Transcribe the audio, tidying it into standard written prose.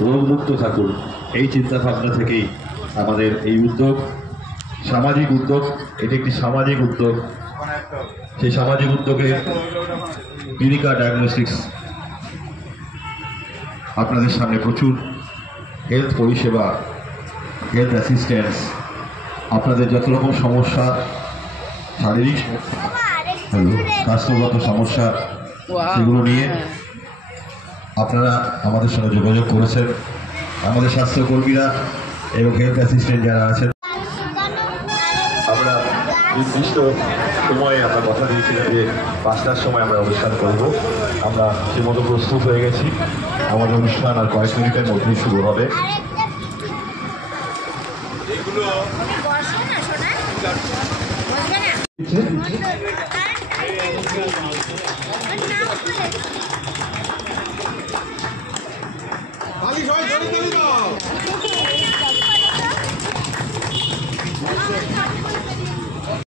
রোগমুক্ত থাকুন, এই চিন্তা ভাবনা থেকেই আমাদের এই উদ্যোগ, সামাজিক উদ্যোগ। এটি একটি সামাজিক উদ্যোগ। সেই সামাজিক উদ্যোগে ইউনিকা ডায়াগনস্টিক্স আপনাদের সামনে প্রচুর হেলথ পরিষেবা, হেলথ অ্যাসিস্ট্যান্স, আপনাদের যত রকম সমস্যা, শারীরিক স্বাস্থ্যগত সমস্যা, সেগুলো নিয়ে আপনারা আমাদের সঙ্গে যোগাযোগ করেছেন। আমাদের স্বাস্থ্যকর্মীরা এবং হেলথ অ্যাসিস্ট্যান্ট যারা আছেন, আমরা নির্দিষ্ট সময়ে আমরা কথা দিয়েছিলাম যে 5টার সময় আমরা অনুষ্ঠান করব। আমরা সে মতো প্রস্তুত হয়ে গেছি। আমাদের অনুষ্ঠান আর কয়েক মিনিটের মধ্যেই শুরু হবে। Ali, joga,